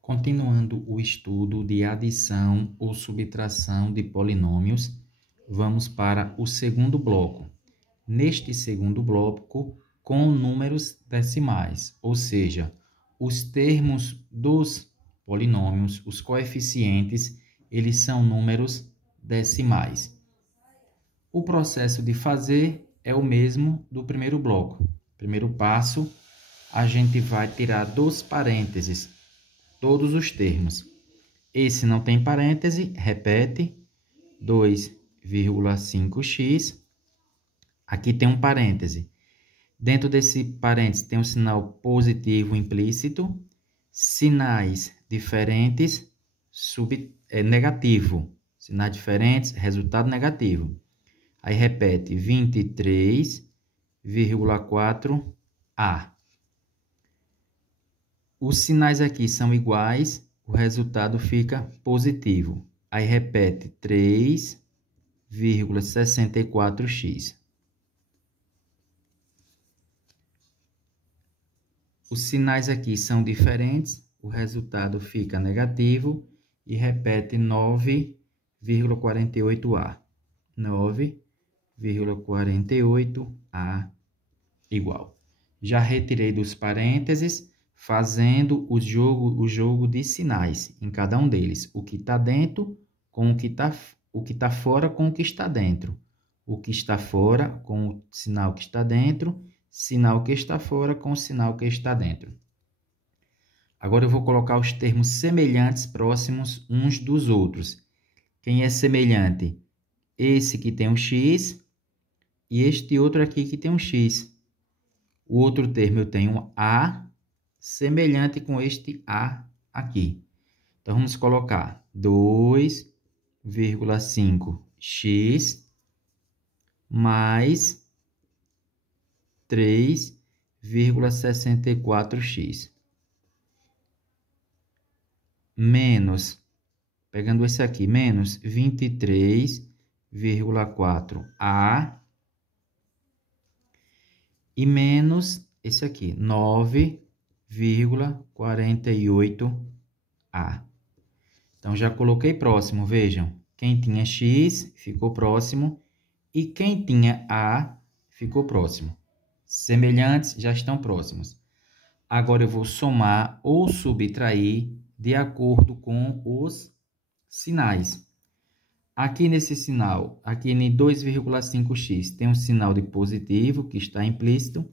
Continuando o estudo de adição ou subtração de polinômios, vamos para o segundo bloco. Neste segundo bloco, com números decimais, ou seja, os termos dos polinômios, os coeficientes, eles são números decimais. O processo de fazer é o mesmo do primeiro bloco. Primeiro passo, a gente vai tirar dos parênteses todos os termos. Esse não tem parêntese, repete, 2,5x. Aqui tem um parêntese. Dentro desse parêntese tem um sinal positivo implícito, sinais diferentes, negativo. Sinais diferentes, resultado negativo. Aí repete 23,4A. Os sinais aqui são iguais, o resultado fica positivo. Aí repete 3,64x. Os sinais aqui são diferentes, o resultado fica negativo e repete 9,48A. 9,48A igual. Já retirei dos parênteses, fazendo o jogo de sinais em cada um deles. O que está dentro com o que está fora com o que está dentro. O que está fora com o sinal que está dentro, sinal que está fora com o sinal que está dentro. Agora eu vou colocar os termos semelhantes próximos uns dos outros. Quem é semelhante? Esse que tem um x e este outro aqui que tem um x. O outro termo eu tenho um a semelhante com este a aqui. Então, vamos colocar 2,5x mais 3,64x. Menos, pegando esse aqui, menos 23,4a e menos esse aqui, 9,48a. Então, já coloquei próximo, vejam. Quem tinha x ficou próximo e quem tinha a ficou próximo. Semelhantes já estão próximos. Agora eu vou somar ou subtrair de acordo com os sinais. Aqui nesse sinal, aqui em 2,5x, tem um sinal de positivo que está implícito.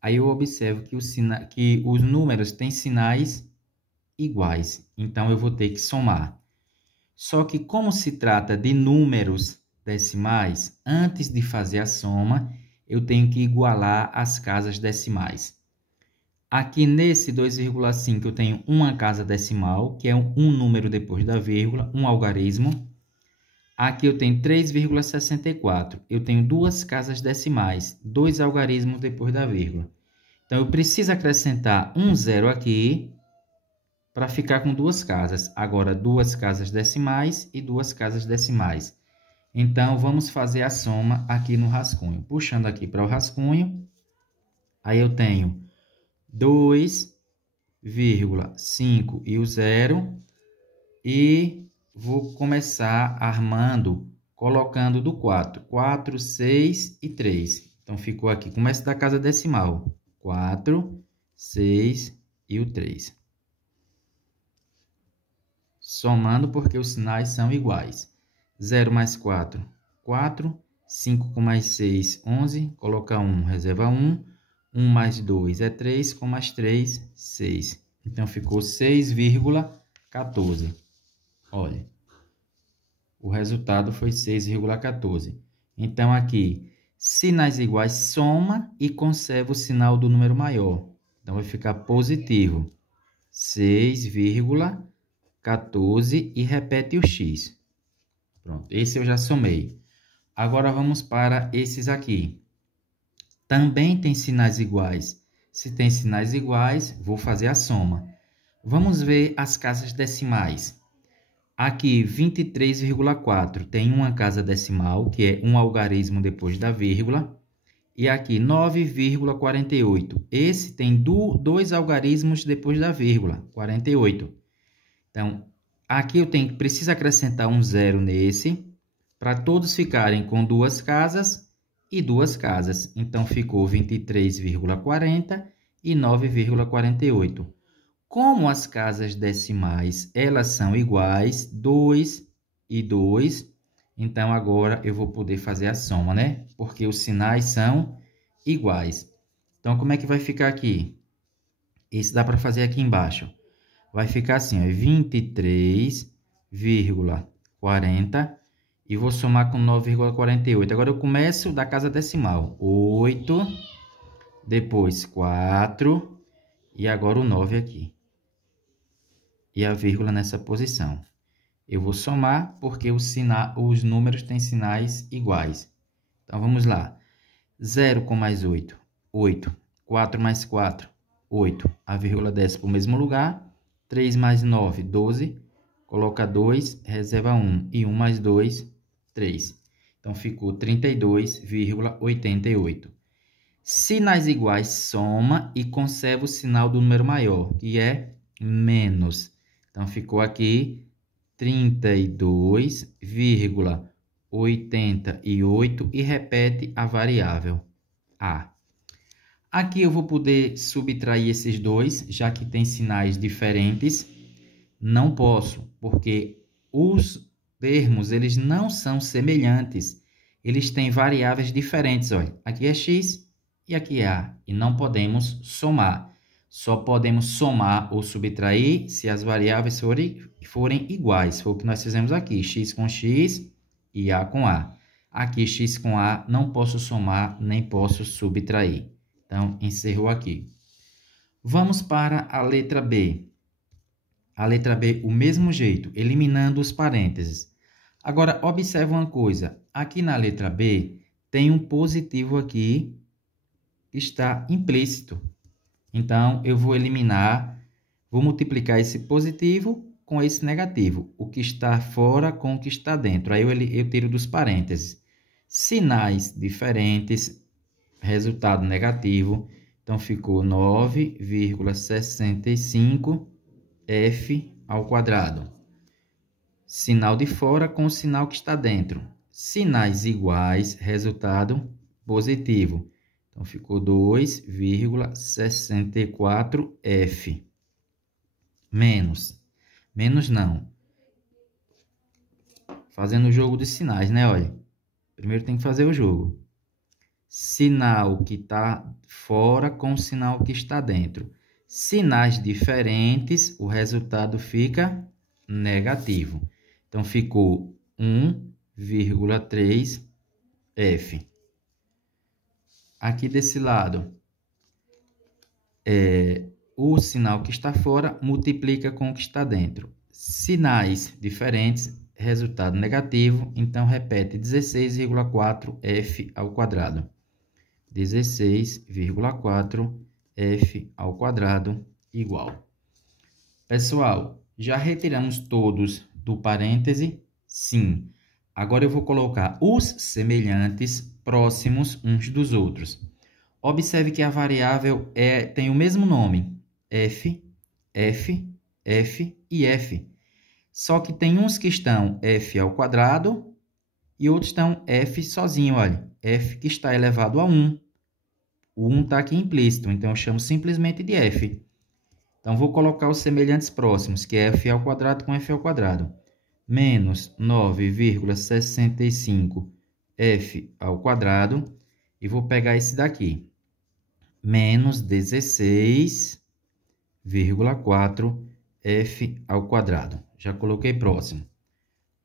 Aí eu observo que os números têm sinais iguais. Então, eu vou ter que somar. Só que como se trata de números decimais, antes de fazer a soma, eu tenho que igualar as casas decimais. Aqui nesse 2,5 eu tenho uma casa decimal, que é um número depois da vírgula, um algarismo. Aqui eu tenho 3,64. Eu tenho duas casas decimais, dois algarismos depois da vírgula. Então, eu preciso acrescentar um zero aqui para ficar com duas casas. Agora, duas casas decimais e duas casas decimais. Então, vamos fazer a soma aqui no rascunho. Puxando aqui para o rascunho, aí eu tenho 2,5 e o zero. E vou começar armando, colocando do 4. 4, 6 e 3. Então, ficou aqui. Começa da casa decimal. 4, 6 e o 3. Somando porque os sinais são iguais. 0 mais 4, 4. 5 com mais 6, 11. Coloca 1, reserva 1. 1 mais 2 é 3. Com mais 3, 6. Então, ficou 6,14. Olha, o resultado foi 6,14. Então, aqui, sinais iguais, soma e conserva o sinal do número maior. Então, vai ficar positivo. 6,14 e repete o x. Pronto, esse eu já somei. Agora, vamos para esses aqui. Também tem sinais iguais. Se tem sinais iguais, vou fazer a soma. Vamos ver as casas decimais. Aqui, 23,4 tem uma casa decimal, que é um algarismo depois da vírgula. E aqui, 9,48. Esse tem dois algarismos depois da vírgula, 48. Então, aqui eu preciso acrescentar um zero nesse, para todos ficarem com duas casas e duas casas. Então, ficou 23,40 e 9,48. Como as casas decimais, elas são iguais, 2 e 2, então agora eu vou poder fazer a soma, né? Porque os sinais são iguais. Então, como é que vai ficar aqui? Isso dá para fazer aqui embaixo. Vai ficar assim, ó, 23,40 e vou somar com 9,48. Agora eu começo da casa decimal. 8, depois 4 e agora o 9 aqui. E a vírgula nessa posição. Eu vou somar porque os números têm sinais iguais. Então, vamos lá. 0 com mais 8, 8. 4 mais 4, 8. A vírgula desce para o mesmo lugar. 3 mais 9, 12. Coloca 2, reserva 1. E 1 mais 2, 3. Então, ficou 32,88. Sinais iguais, soma e conserva o sinal do número maior, que é menos. Então, ficou aqui 32,88 e repete a variável A. Aqui eu vou poder subtrair esses dois, já que tem sinais diferentes. Não posso, porque os termos eles não são semelhantes. Eles têm variáveis diferentes. Olha, aqui é x e aqui é a. E não podemos somar. Só podemos somar ou subtrair se as variáveis forem iguais. Foi o que nós fizemos aqui. X com x e a com a. Aqui, x com a, não posso somar nem posso subtrair. Então, encerrou aqui. Vamos para a letra B. A letra B, o mesmo jeito, eliminando os parênteses. Agora, observe uma coisa. Aqui na letra B, tem um positivo aqui que está implícito. Então, eu vou eliminar, vou multiplicar esse positivo com esse negativo. O que está fora com o que está dentro. Aí eu tiro dos parênteses. Sinais diferentes, resultado negativo. Então, ficou 9,65 f ao quadrado. Sinal de fora com o sinal que está dentro. Sinais iguais, resultado positivo. Então, ficou 2,64F. Menos. Menos não. Fazendo o jogo de sinais, né? Olha. Primeiro tem que fazer o jogo. Sinal que está fora com o sinal que está dentro. Sinais diferentes, o resultado fica negativo. Então, ficou 1,3F. Aqui desse lado, o sinal que está fora multiplica com o que está dentro. Sinais diferentes, resultado negativo. Então, repete 16,4F ao quadrado. 16,4F ao quadrado igual. Pessoal, já retiramos todos do parêntese? Sim. Agora eu vou colocar os semelhantes próximos uns dos outros. Observe que a variável tem o mesmo nome, f, f, f e f. Só que tem uns que estão f ao quadrado e outros estão f sozinho, olha. F que está elevado a 1. O 1 está aqui implícito, então eu chamo simplesmente de f. Então, vou colocar os semelhantes próximos, que é f ao quadrado com f ao quadrado. Menos 9,65 f ao quadrado. E vou pegar esse daqui. Menos 16,4 f ao quadrado. Já coloquei próximo.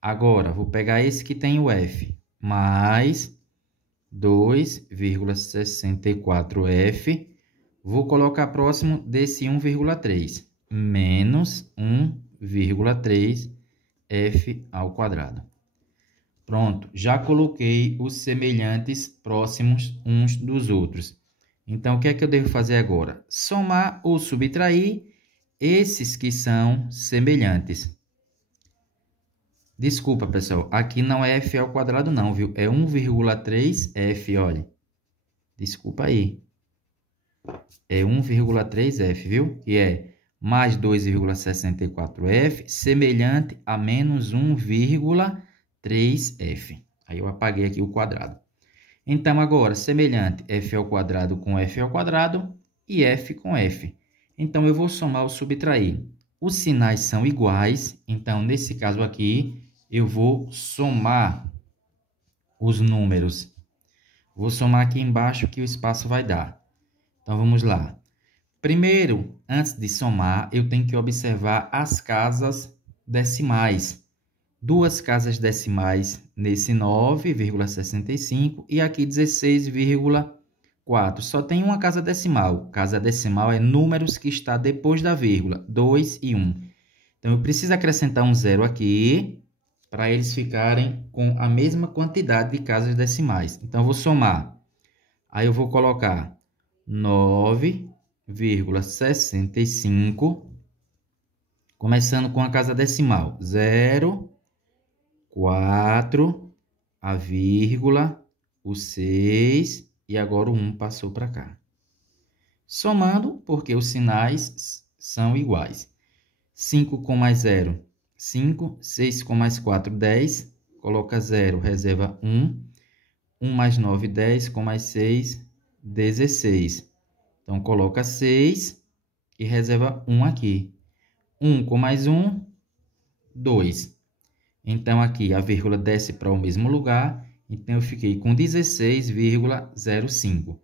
Agora, vou pegar esse que tem o f. Mais 2,64f. Vou colocar próximo desse 1,3. Menos 1,3f ao quadrado. Pronto, já coloquei os semelhantes próximos uns dos outros. Então, o que é que eu devo fazer agora? Somar ou subtrair esses que são semelhantes. Desculpa, pessoal, aqui não é f ao quadrado não, viu? É 1,3f, olha. Desculpa aí. É 1,3f, viu? Que é mais 2,64f, semelhante a menos 1,3f. Aí eu apaguei aqui o quadrado. Então, agora, semelhante f ao quadrado com f ao quadrado e f com f. Então, eu vou somar ou subtrair. Os sinais são iguais, então, nesse caso aqui, eu vou somar os números. Vou somar aqui embaixo que o espaço vai dar. Então, vamos lá. Primeiro, antes de somar, eu tenho que observar as casas decimais. Duas casas decimais nesse 9,65 e aqui 16,4. Só tem uma casa decimal. Casa decimal é números que está depois da vírgula, 2 e 1. Então, eu preciso acrescentar um zero aqui para eles ficarem com a mesma quantidade de casas decimais. Então, eu vou somar. Aí, eu vou colocar 9,65, começando com a casa decimal, 0, 4, a vírgula, o 6 e agora o 1 passou para cá. Somando, porque os sinais são iguais. 5 com mais 0, 5. 6 com mais 4, 10. Coloca 0, reserva 1. 1 mais 9, 10. Com mais 6, 16. Então, coloca 6 e reserva 1 aqui. 1 com mais 1, 2. Então, aqui a vírgula desce para o mesmo lugar. Então, eu fiquei com 16,05.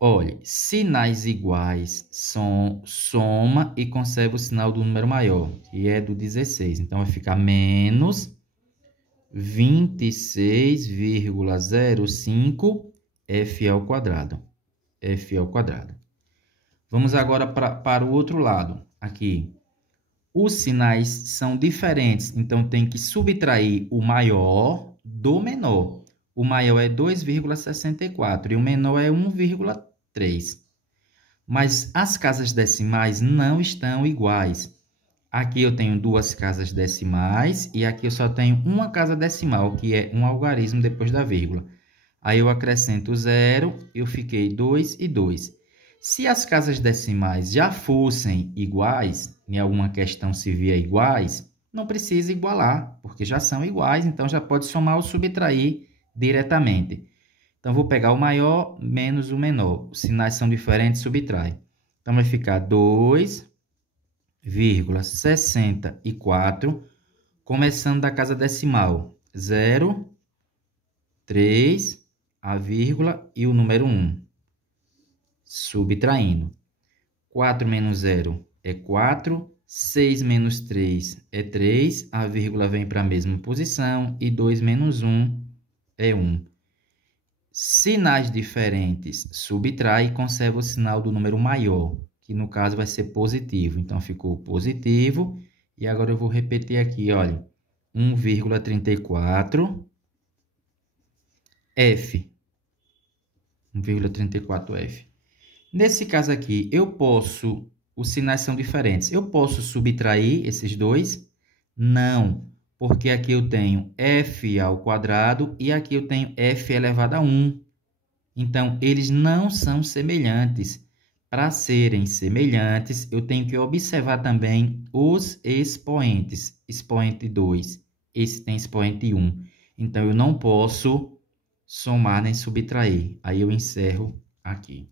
Olha, sinais iguais soma e conserva o sinal do número maior, que é do 16. Então, vai ficar menos 26,05 f ao quadrado. F ao quadrado. Vamos agora para o outro lado. Aqui. Os sinais são diferentes, então tem que subtrair o maior do menor. O maior é 2,64 e o menor é 1,3. Mas as casas decimais não estão iguais. Aqui eu tenho duas casas decimais e aqui eu só tenho uma casa decimal, que é um algarismo depois da vírgula. Aí eu acrescento 0, eu fiquei 2 e 2. Se as casas decimais já fossem iguais, em alguma questão se via iguais, não precisa igualar, porque já são iguais, então já pode somar ou subtrair diretamente. Então, vou pegar o maior menos o menor. Os sinais são diferentes, subtrai. Então, vai ficar 2,64, começando da casa decimal. 0, 3, a vírgula e o número 1. Subtraindo. 4 menos 0 é 4. 6 menos 3 é 3. A vírgula vem para a mesma posição. E 2 menos 1 é 1. Sinais diferentes, subtrai e conserva o sinal do número maior, que no caso vai ser positivo. Então, ficou positivo. E agora eu vou repetir aqui, olha. 1,34 F. 1,34F. Nesse caso aqui, os sinais são diferentes. Eu posso subtrair esses dois? Não, porque aqui eu tenho f ao quadrado e aqui eu tenho f elevado a 1. Então, eles não são semelhantes. Para serem semelhantes, eu tenho que observar também os expoentes. Expoente 2, esse tem expoente 1. Então, eu não posso somar nem subtrair. Aí eu encerro aqui.